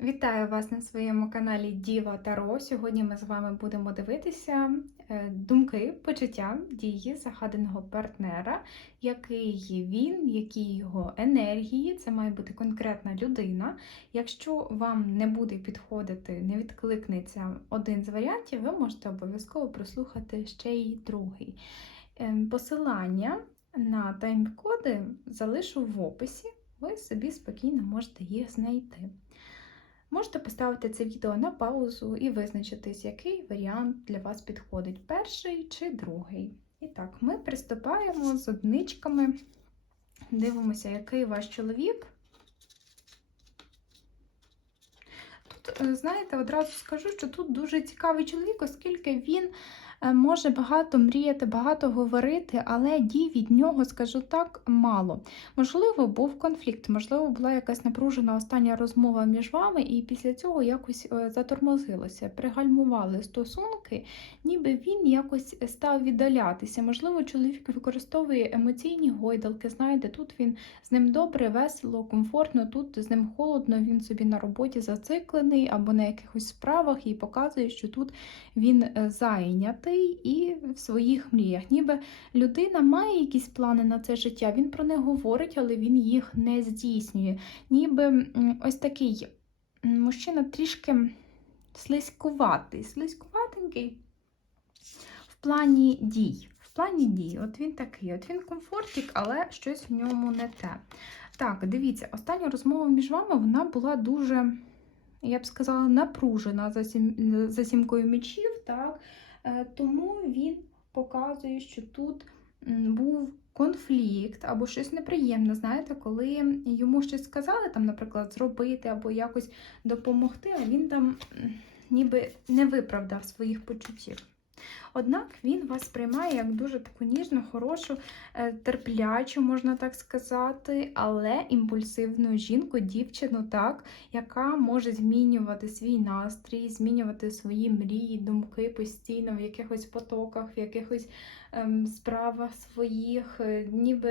Вітаю вас на своєму каналі Діва Таро. Сьогодні ми з вами будемо дивитися е, думки, почуття, дії загаданого партнера, який він, які його енергії. Це має бути конкретна людина. Якщо вам не буде підходити, не відкликнеться один з варіантів, ви можете обов'язково прослухати ще й другий. Ем, Посилання на тайм-коди залишу в описі. Ви собі спокійно можете їх знайти. Можете поставити це відео на паузу і визначитись, який варіант для вас підходить, перший чи другий. І так, ми приступаємо з одничками, дивимося, який ваш чоловік. Тут, е, знаєте, одразу скажу, що тут дуже цікавий чоловік, оскільки він може багато мріяти, багато говорити, але дій від нього, скажу так, мало. Можливо, був конфлікт, можливо, була якась напружена остання розмова між вами, і після цього якось е, затормозилося, пригальмували стосунки, ніби він якось став віддалятися. Можливо, чоловік використовує емоційні гойдалки. Знаєте, тут він з ним добре, весело, комфортно, тут з ним холодно, він собі на роботі зациклений або на якихось справах і показує, що тут він е, зайнятий і в своїх мріях. Ніби людина має якісь плани на це життя, він про них говорить, але він їх не здійснює. Ніби ось такий мужчина трішки слизькуватий, слизькуватенький в плані дій. В плані дій, от він такий, от він комфортик, але щось в ньому не те. Так, дивіться, остання розмова між вами вона була дуже, я б сказала, напружена за, сім, за сімкою мечів, так? Е, Тому він показує, що тут був конфлікт або щось неприємне, знаєте, коли йому щось сказали, там, наприклад, зробити або якось допомогти, а він там ніби не виправдав своїх почуттів. Однак він вас сприймає як дуже таку ніжну, хорошу, е, терплячу, можна так сказати, але імпульсивну жінку, дівчину, так, яка може змінювати свій настрій, змінювати свої мрії, думки постійно в якихось потоках, в якихось ем, справах своїх, е, ніби.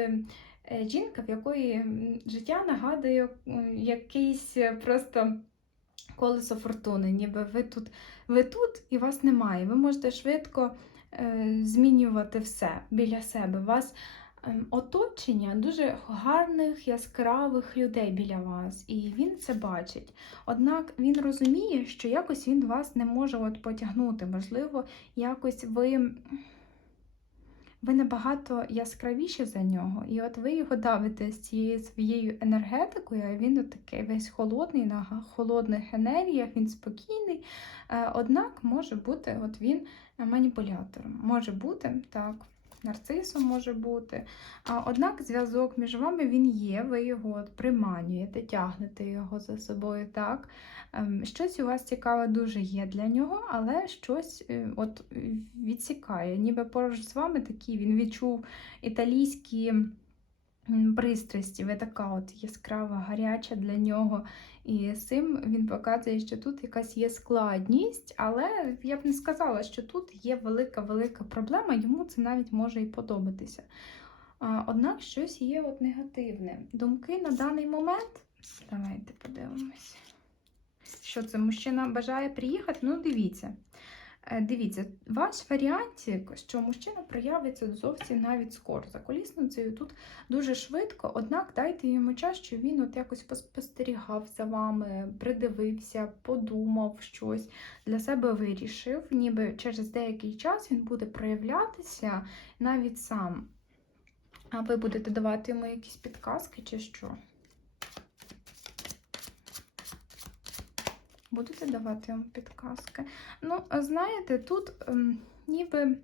е, Жінка, в якої життя нагадує якийсь просто колесо фортуни, ніби ви тут, ви тут і вас немає. Ви можете швидко е, змінювати все біля себе. Вас ем, оточення дуже гарних, яскравих людей біля вас, і він це бачить. Однак він розуміє, що якось він вас не може от потягнути. Можливо, якось ви. Ви набагато яскравіші за нього, і от ви його давите з цією своєю енергетикою, а він такий весь холодний, на холодних енергіях, він спокійний. Е, Однак може бути от він маніпулятором. Може бути так, нарцисом може бути. Однак зв'язок між вами він є, ви його приманюєте, тягнете його за собою. так. Ем, Щось у вас цікаве дуже є для нього, але щось е, от відсікає. Ніби поруч з вами такий він відчув італійські пристрасті. Така от яскрава, гаряча для нього. І цим він показує, що тут якась є складність, але я б не сказала, що тут є велика-велика проблема, йому це навіть може і подобатися. Однак щось є от негативне. Думки на даний момент. Давайте подивимось. Що це мужчина бажає приїхати? Ну, дивіться. Е, Дивіться, ваш варіантик, що мужчина проявиться зовсім навіть скоро. За колісницею тут дуже швидко, однак дайте йому час, що він от якось поспостерігав за вами, придивився, подумав щось, для себе вирішив, ніби через деякий час він буде проявлятися навіть сам. А ви будете давати йому якісь підказки чи що? Будете давати вам підказки? Ну, знаєте, тут ем, ніби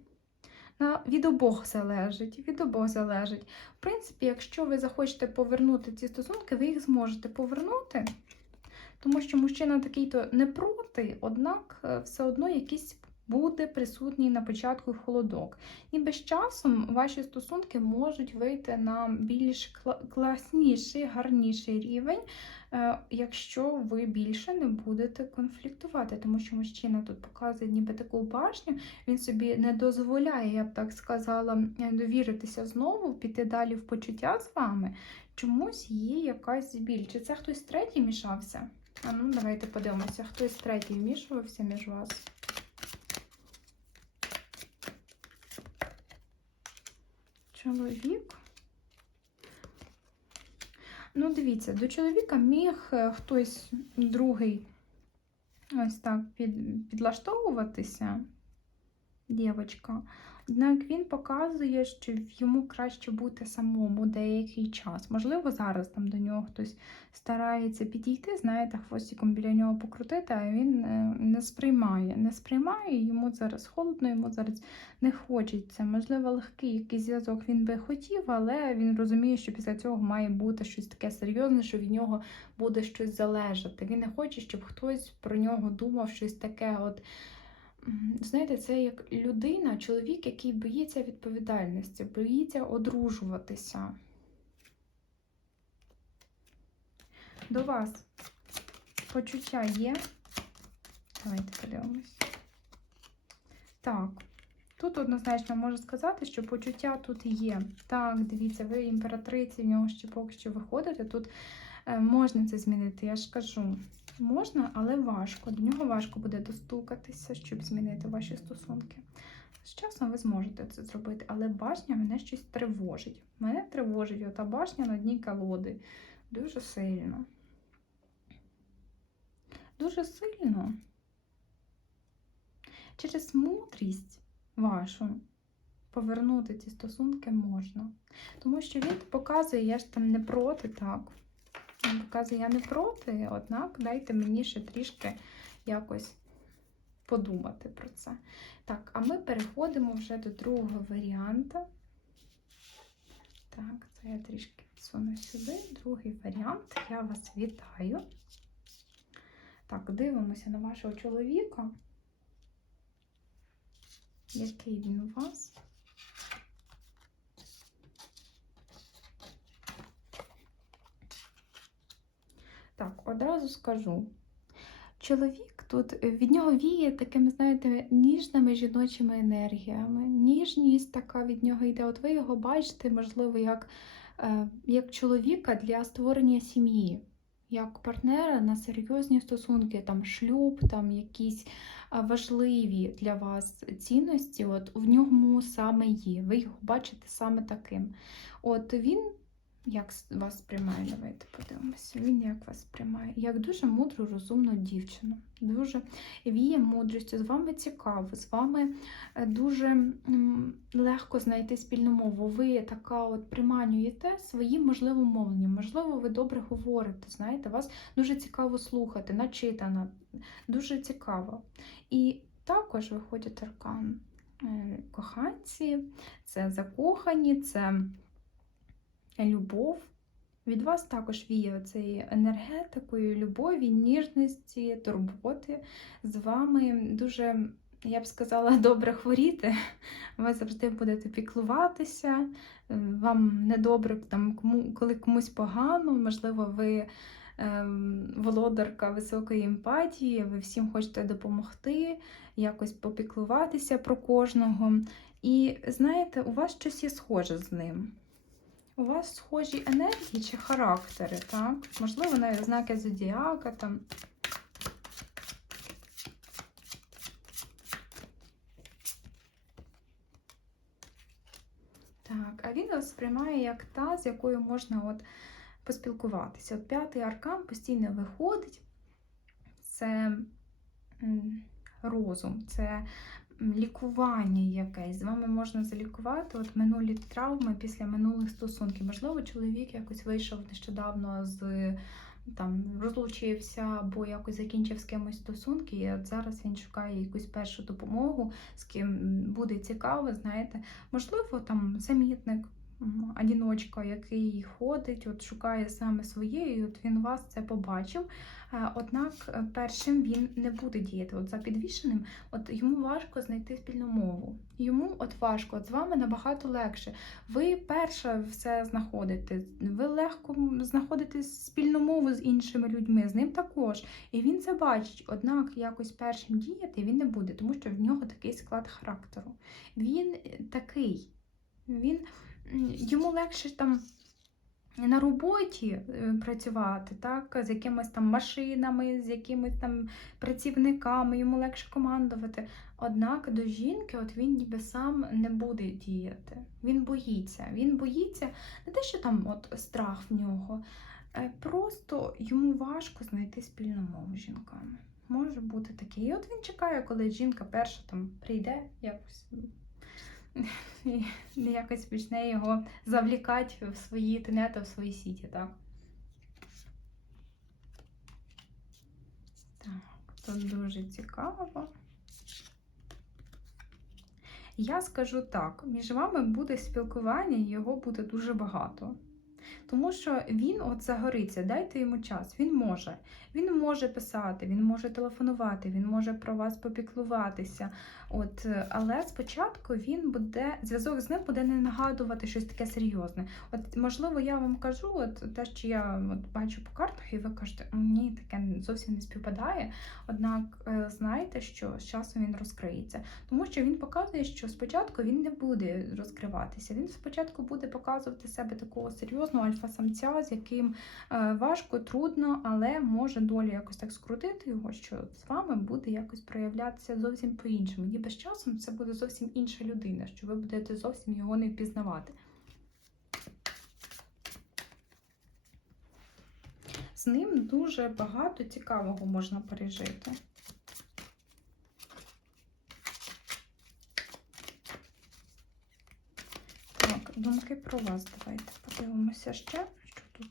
від обох залежить. Від обох залежить. В принципі, якщо ви захочете повернути ці стосунки, ви їх зможете повернути, тому що мужчина такий-то не проти, однак е, все одно якийсь буде присутній на початку холодок. Ніби з часом ваші стосунки можуть вийти на більш класніший, гарніший рівень, е, якщо ви більше не будете конфліктувати, тому що мужчина тут показує ніби таку башню, він собі не дозволяє, я б так сказала, е, довіритися знову, піти далі в почуття з вами. Чомусь є якась біль. Чи це хтось третій мішався? А ну, давайте подивимося, хтось третій вмішувався між вас. Чоловік. Ну, дивіться, до чоловіка міг е, хтось другий ось так під, підлаштовуватися, дівчинка. Однак він показує, що йому краще бути самому деякий час. Можливо, зараз там до нього хтось старається підійти, знаєте, хвостиком біля нього покрутити, а він е, не сприймає. Не сприймає, йому зараз холодно, йому зараз не хочеться. Можливо, легкий якийсь зв'язок він би хотів, але він розуміє, що після цього має бути щось таке серйозне, що від нього буде щось залежати. Він не хоче, щоб хтось про нього думав щось таке. от Знаєте, це як людина, чоловік, який боїться відповідальності, боїться одружуватися. До вас почуття є. Давайте подивимось. Так, тут однозначно можу сказати, що почуття тут є. Так, дивіться, ви імператриці, в нього ще поки що виходите. Тут можна це змінити, я ж кажу. Можна, але важко. До нього важко буде достукатися, щоб змінити ваші стосунки. З часом ви зможете це зробити, але башня мене щось тривожить. Мене тривожить ота башня на дні колоди. Дуже сильно. Дуже сильно. Через мудрість вашу повернути ці стосунки можна. Тому що він показує, я ж там не проти, так. Він показує, я не проти, однак дайте мені ще трішки якось подумати про це. Так, а ми переходимо вже до другого варіанту. Так, це я трішки підсуну сюди. Другий варіант. Я вас вітаю. Так, дивимося на вашого чоловіка. Який він у вас? Так, одразу скажу. Чоловік тут е, від нього віє такими, знаєте, ніжними жіночими енергіями. Ніжність така від нього йде. От ви його бачите, можливо, як, е, як чоловіка для створення сім'ї, як партнера на серйозні стосунки, там шлюб, там якісь важливі для вас цінності. От в ньому саме є. Ви його бачите саме таким. От він як вас сприймає, давайте подивимося. Він як вас сприймає? Як дуже мудру, розумну дівчину. Дуже віє мудрістю, з вами цікаво, з вами е, дуже легко знайти спільну мову. Ви така от приманюєте своїм можливим мовленням. Можливо, ви добре говорите, знаєте, вас дуже цікаво слухати, начитана, дуже цікаво. І також виходять аркан е, коханці, це закохані, це любов. Від вас також віє цією енергетикою, любові, ніжності, турботи. З вами дуже, я б сказала, добре хворіти. Ви завжди будете піклуватися, вам недобре, там, кому, коли комусь погано, можливо, ви ем, володарка високої емпатії, ви всім хочете допомогти, якось попіклуватися про кожного. І знаєте, у вас щось є схоже з ним. У вас схожі енергії чи характери, так? Можливо, навіть знаки зодіака там. Так, а він вас сприймає як та, з якою можна от поспілкуватися. От п'ятий аркан постійно виходить. Це розум, це лікування якесь. З вами можна залікувати от минулі травми після минулих стосунків. Можливо, чоловік якось вийшов нещодавно з там розлучився або якось закінчив з кимось стосунки, і от зараз він шукає якусь першу допомогу, з ким буде цікаво, знаєте. Можливо, там самітник, одіночка, який ходить, от шукає саме своє, і от він вас це побачив. Е, Однак е, першим він не буде діяти. От за підвішеним, от йому важко знайти спільну мову. Йому от важко, от з вами набагато легше. Ви перша все знаходите. Ви легко знаходите спільну мову з іншими людьми, з ним також. І він це бачить. Однак якось першим діяти він не буде, тому що в нього такий склад характеру. Він е, такий. Він йому легше там на роботі е, працювати, так, з якимись там машинами, з якимись там працівниками, йому легше командувати. Однак до жінки от він ніби сам не буде діяти. Він боїться. Він боїться не те, що там от страх в нього, е, просто йому важко знайти спільну мову з жінками. Може бути таке. І от він чекає, коли жінка перша там прийде якось. І якось почне його завлікати в свої тенета, в свої сіті, так? Так, тут дуже цікаво. Я скажу так: між вами буде спілкування, його буде дуже багато. Тому що він от загориться, дайте йому час, він може. Він може писати, він може телефонувати, він може про вас попіклуватися. От, е, але спочатку він буде, зв'язок з ним буде не нагадувати щось таке серйозне. От, можливо, я вам кажу, от те, що я от, бачу по картах, і ви кажете, «М, ні, таке зовсім не співпадає. Однак е, знайте, що з часом він розкриється. Тому що він показує, що спочатку він не буде розкриватися. Він спочатку буде показувати себе такого серйозного альфа-самця, з яким е, важко, трудно, але може доля якось так скрутити його, що з вами буде якось проявлятися зовсім по-іншому. Ніби з часом це буде зовсім інша людина, що ви будете зовсім його не впізнавати. З ним дуже багато цікавого можна пережити. Так, думки про вас. Давайте подивимося ще, що тут.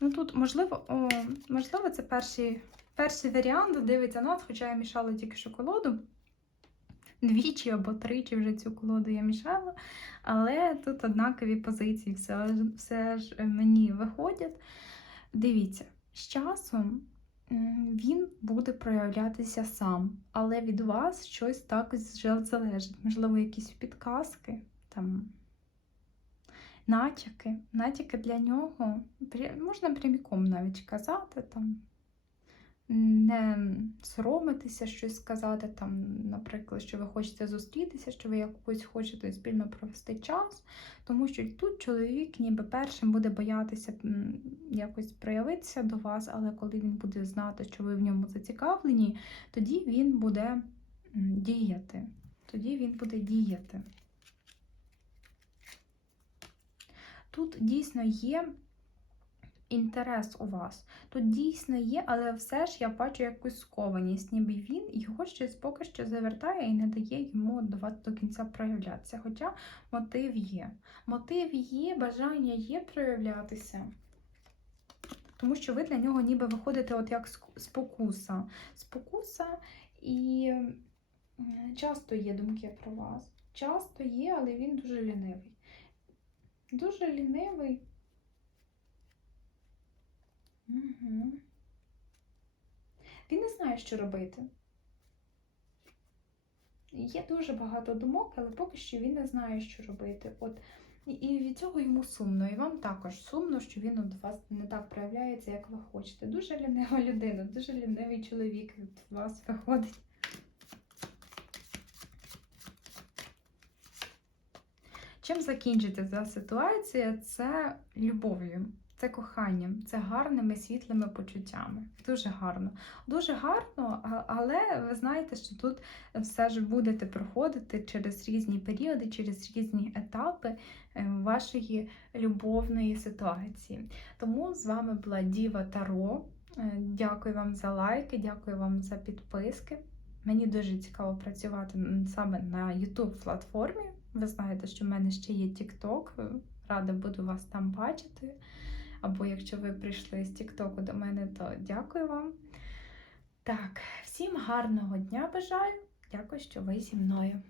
Ну тут, можливо, о, можливо, це перший, перший варіант дивиться нас, хоча я мішала тільки шоколаду. Двічі або тричі вже цю колоду я мішала, але тут однакові позиції, все, все ж мені виходять. Дивіться, з часом він буде проявлятися сам, але від вас щось так залежить. Можливо, якісь підказки, там, натяки. Натяки для нього можна пряміком навіть казати, там, не соромитися щось сказати, там, наприклад, що ви хочете зустрітися, що ви якось хочете спільно провести час, тому що тут чоловік ніби першим буде боятися якось проявитися до вас, але коли він буде знати, що ви в ньому зацікавлені, тоді він буде діяти. Тоді він буде діяти. Тут дійсно є інтерес у вас. Тут дійсно є, але все ж я бачу якусь скованість, ніби він його щось поки що завертає і не дає йому до вас до кінця проявлятися. Хоча мотив є. Мотив є, бажання є проявлятися. Тому що ви для нього ніби виходите от як спокуса. Спокуса і часто є думки про вас. Часто є, але він дуже лінивий. Дуже лінивий. Угу. Він не знає, що робити. Є дуже багато думок, але поки що він не знає, що робити. От, і- від цього йому сумно. І вам також сумно, що він от вас не так проявляється, як ви хочете. Дуже лінива людина, дуже лінивий чоловік від вас виходить. Чим закінчиться ця ситуація? Це любов'ю, це коханням, це гарними світлими почуттями. Дуже гарно. Дуже гарно, але ви знаєте, що тут все ж будете проходити через різні періоди, через різні етапи е, вашої любовної ситуації. Тому з вами була Діва Таро. Е, Дякую вам за лайки, дякую вам за підписки. Мені дуже цікаво працювати саме на YouTube платформі. Ви знаєте, що в мене ще є TikTok. Е, Рада буду вас там бачити. Або якщо ви прийшли з TikTok до мене, то дякую вам. Так, всім гарного дня бажаю. Дякую, що ви зі мною.